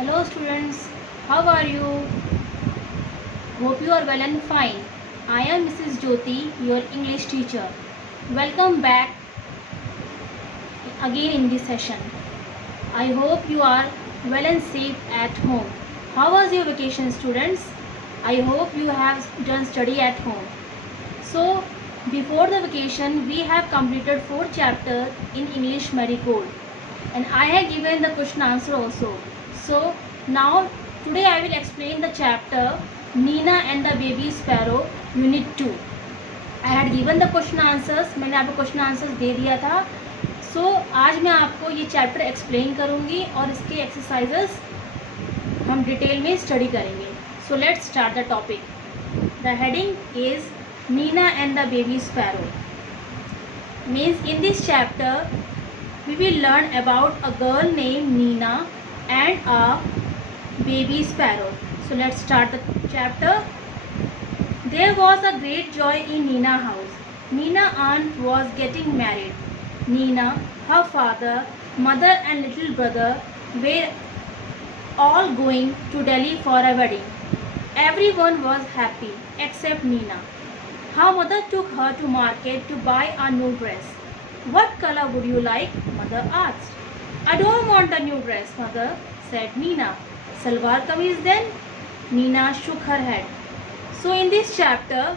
Hello students, how are you? Hope you are well and fine. I am Mrs. Jyoti, your English teacher. Welcome back again in this session. I hope you are well and safe at home. How was your vacation, students? I hope you have done study at home. So, before the vacation, we have completed 4 chapters in English Marigold. And I have given the question answer also. So now today I will explain the chapter Nina and the Baby Sparrow Unit 2. I had given the question answers. मैंने आपको question answers दे दिया था. So आज मैं आपको ये chapter explain करूँगी और इसके exercises हम डिटेल में स्टडी करेंगे. So let's start the topic. The heading is Nina and the Baby Sparrow. Means in this chapter we will learn about a girl named Nina and a baby sparrow. So let's start the chapter. There was a great joy in Nina's house. Nina's aunt was getting married. Nina, her father, mother and little brother were all going to Delhi for a wedding. Everyone was happy except Nina. Her mother took her to market to buy a new dress. What color would you like? Mother asked. I don't want a new dress, mother, said Nina. Salwar kameez then? Nina shook her head. So in this chapter,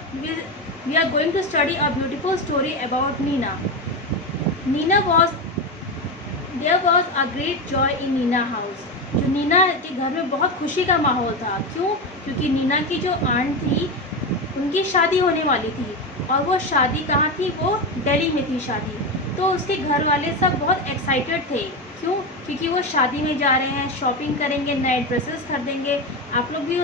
we are going to study a beautiful story about Nina. There was a great joy in Nina's house. जो नीना के घर में बहुत खुशी का माहौल था. क्यों? क्योंकि नीना की जो आंट थी उनकी शादी होने वाली थी और वो शादी कहाँ थी? वो दिल्ली में थी शादी. तो उसके घर वाले सब बहुत एक्साइटेड थे. क्यों? क्योंकि वो शादी में जा रहे हैं, शॉपिंग करेंगे, नए ड्रेसेस खरीदेंगे. आप लोग भी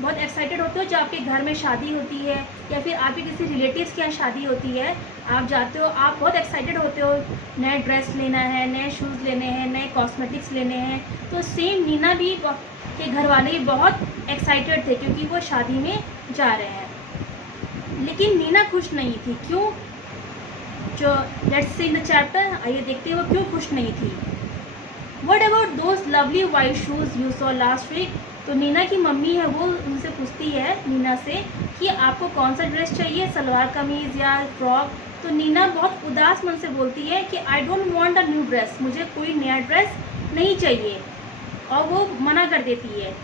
बहुत एक्साइटेड होते हो जब आपके घर में शादी होती है या फिर आपके किसी रिलेटिव्स के यहाँ शादी होती है, आप जाते हो, आप बहुत एक्साइटेड होते हो. नए ड्रेस लेना है, नए शूज़ लेने हैं, नए कॉस्मेटिक्स लेने हैं. तो सेम नीना भी के घर वाले भी बहुत एक्साइटेड थे क्योंकि वो शादी में जा रहे हैं. लेकिन नीना खुश नहीं थी. क्यों? जो let's see in the chapter. आइए देखते हैं वो क्यों खुश नहीं थी. What about those lovely white shoes you saw last week? तो नीना की मम्मी है वो उनसे पूछती है नीना से कि आपको कौन सा ड्रेस चाहिए, सलवार कमीज़ या फ्रॉक? तो नीना बहुत उदास मन से बोलती है कि I don't want a new dress, मुझे कोई नया ड्रेस नहीं चाहिए, और वो मना कर देती है.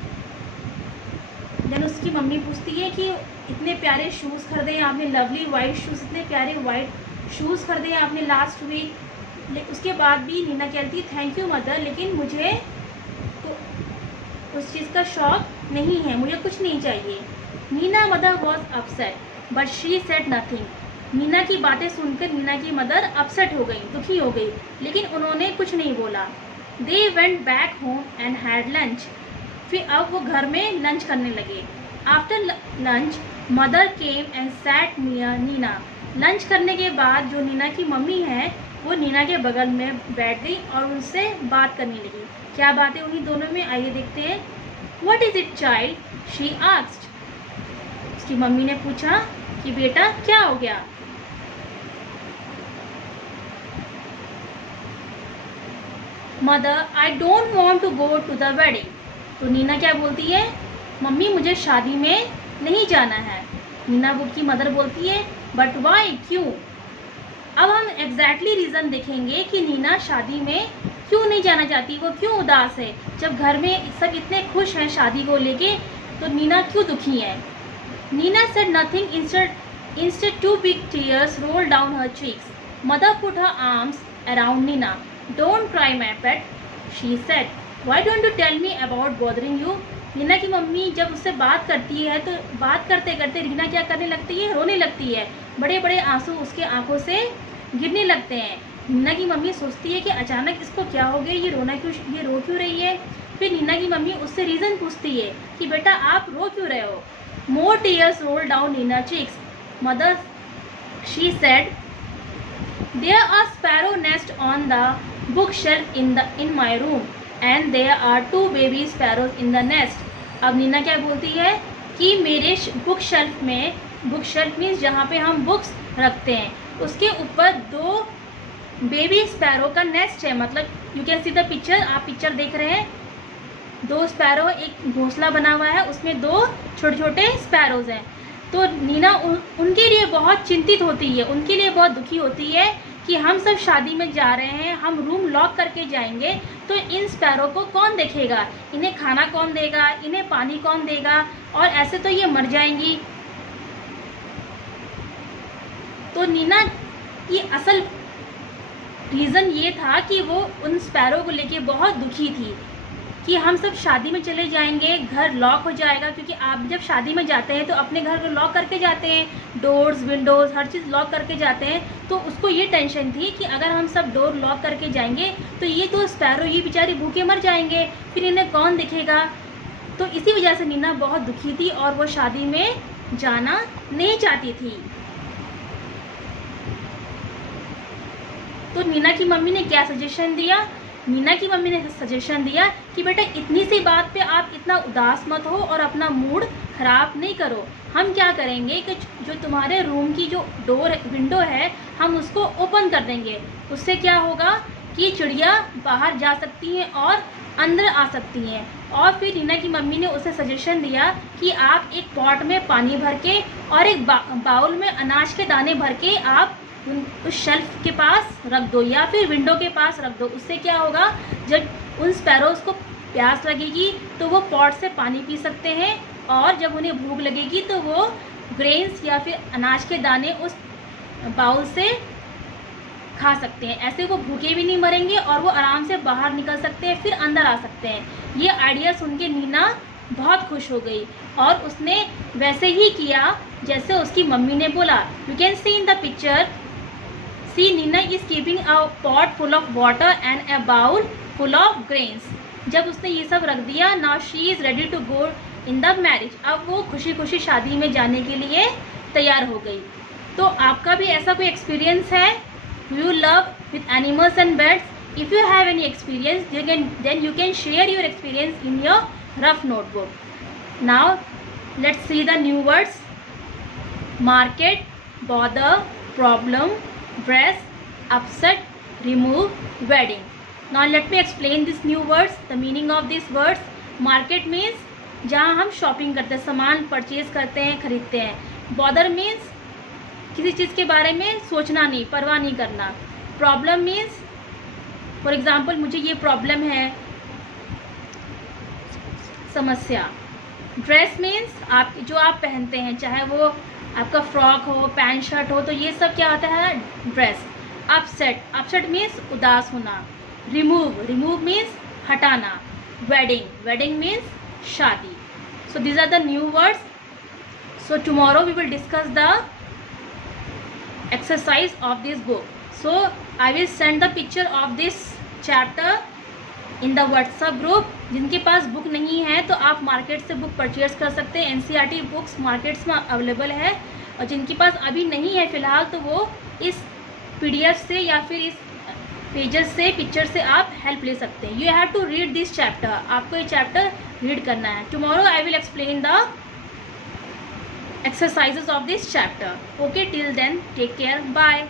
देन उसकी मम्मी पूछती है कि इतने प्यारे शूज़ खरीदे आपने, लवली वाइट शूज़, इतने प्यारे वाइट शूज़ खरीदे आपने लास्ट वीक. उसके बाद भी नीना कहती है थैंक यू मदर, लेकिन मुझे तो उस चीज़ का शौक नहीं है, मुझे कुछ नहीं चाहिए. Neena mother was upset but she said nothing. Neena की बातें सुनकर नीना की मदर अपसेट हो गई, दुखी हो गई, लेकिन उन्होंने कुछ नहीं बोला. They went back home and had lunch. फिर अब वो घर में लंच करने लगे. After lunch mother came and sat near Neena. Lunch करने के बाद जो नीना की मम्मी है वो नीना के बगल में बैठ गई और उनसे बात करने लगी. क्या बातें उन्हीं दोनों में, आइए देखते हैं. What is it child? She asked. उसकी मम्मी ने पूछा कि बेटा क्या हो गया? Mother I don't want to go to the wedding. तो नीना क्या बोलती है? मम्मी मुझे शादी में नहीं जाना है. नीना की मदर बोलती है बट वाई, क्यों? अब हम एग्जैक्टली रीज़न देखेंगे कि नीना शादी में क्यों नहीं जाना चाहती, वो क्यों उदास है. जब घर में सब इतने खुश हैं शादी को लेके, तो नीना क्यों दुखी है. Neena said nothing. Instead two big tears roll down her cheeks. Mother put her arms around Neena. Don't cry my pet, she said. Why don't you tell me about bothering you? Neena की मम्मी जब उससे बात करती है तो बात करते करते रीना क्या करने लगती है? रोने लगती है. बड़े बड़े आंसू उसके आंखों से गिरने लगते हैं. नीना की मम्मी सोचती है कि अचानक इसको क्या हो गया, ये रो क्यों रही है. फिर नीना की मम्मी उससे रीज़न पूछती है कि बेटा आप रो क्यों रहे हो. More tears roll down Neena cheeks. Mother she said there are sparrow nest on the book shelf in my room and there are 2 baby sparrows in the nest. अब नीना क्या बोलती है कि मेरे बुक शेल्फ मीन्स जहाँ पे हम बुक्स रखते हैं, उसके ऊपर 2 बेबी स्पैरो का नेस्ट है. मतलब you can see the picture, आप पिक्चर देख रहे हैं. 2 स्पैरो, एक घोंसला बना हुआ है, उसमें 2 छोटे छोटे स्पैरोज़ हैं। तो नीना उनके लिए बहुत चिंतित होती है, उनके लिए बहुत दुखी होती है कि हम सब शादी में जा रहे हैं, हम रूम लॉक करके जाएंगे तो इन स्पैरो को कौन देखेगा, इन्हें खाना कौन देगा, इन्हें पानी कौन देगा, और ऐसे तो ये मर जाएंगी। तो नीना की असल रीज़न ये था कि वो उन स्पैरो को लेके बहुत दुखी थी कि हम सब शादी में चले जाएंगे, घर लॉक हो जाएगा, क्योंकि आप जब शादी में जाते हैं तो अपने घर को लॉक करके जाते हैं, डोर्स विंडोज़ हर चीज़ लॉक करके जाते हैं। तो उसको ये टेंशन थी कि अगर हम सब डोर लॉक करके जाएंगे तो ये तो स्पैरो, ये बेचारी भूखे मर जाएंगे, फिर इन्हें कौन दिखेगा। तो इसी वजह से नीना बहुत दुखी थी और वो शादी में जाना नहीं चाहती थी। तो नीना की मम्मी ने क्या सजेशन दिया? नीना की मम्मी ने सजेशन दिया कि बेटा इतनी सी बात पे आप इतना उदास मत हो और अपना मूड ख़राब नहीं करो। हम क्या करेंगे कि जो तुम्हारे रूम की जो विंडो है हम उसको ओपन कर देंगे। उससे क्या होगा कि चिड़िया बाहर जा सकती हैं और अंदर आ सकती हैं। और फिर नीना की मम्मी ने उसे सजेशन दिया कि आप एक पॉट में पानी भर के और एक बाउल में अनाज के दाने भर के आप उस शेल्फ के पास रख दो या फिर विंडो के पास रख दो। उससे क्या होगा, जब उन स्पैरोज़ को प्यास लगेगी तो वो पॉट से पानी पी सकते हैं, और जब उन्हें भूख लगेगी तो वो ग्रेन्स या फिर अनाज के दाने उस बाउल से खा सकते हैं। ऐसे वो भूखे भी नहीं मरेंगे और वो आराम से बाहर निकल सकते हैं, फिर अंदर आ सकते हैं। ये आइडिया सुन के नीना बहुत खुश हो गई और उसने वैसे ही किया जैसे उसकी मम्मी ने बोला। You can see in the picture, see Neena is keeping a pot full of water and a bowl full of grains. जब उसने ये सब रख दिया, now she is ready to go in the marriage. अब वो खुशी खुशी शादी में जाने के लिए तैयार हो गई। तो आपका भी ऐसा कोई एक्सपीरियंस है? You love with animals and birds? If you have any experience then you can share your experience in your rough notebook. Now let's see the new words. Market, bother, problem, dress, upset, remove, wedding. Now let me explain these new words, the meaning of these words. Market means जहाँ हम shopping करते हैं, सामान purchase करते हैं, खरीदते हैं। Bother means किसी चीज़ के बारे में सोचना नहीं, परवाह नहीं करना। प्रॉब्लम मीन्स फॉर एग्ज़ाम्पल मुझे ये प्रॉब्लम है, समस्या। ड्रेस मीन्स आप जो आप पहनते हैं, चाहे वो आपका फ्रॉक हो, पैंट शर्ट हो, तो ये सब क्या होता है, ड्रेस। अपसेट, अपसेट मीन्स उदास होना। रिमूव, रिमूव मीन्स हटाना। वेडिंग, वेडिंग मीन्स शादी। So these are the new words. So tomorrow we will discuss the exercise of this book. So I will send the picture of this chapter in the WhatsApp group. जिनके पास book नहीं है तो आप market से book purchase कर सकते हैं। NCERT books markets में अवेलेबल है, और जिनके पास अभी नहीं है फ़िलहाल तो वो इस PDF से या फिर इस पेजेस से, पिक्चर से आप हेल्प ले सकते हैं। You have to read this chapter, आपको ये चैप्टर रीड करना है। Tomorrow I will explain the exercises of this chapter. Okay, till then, take care. Bye.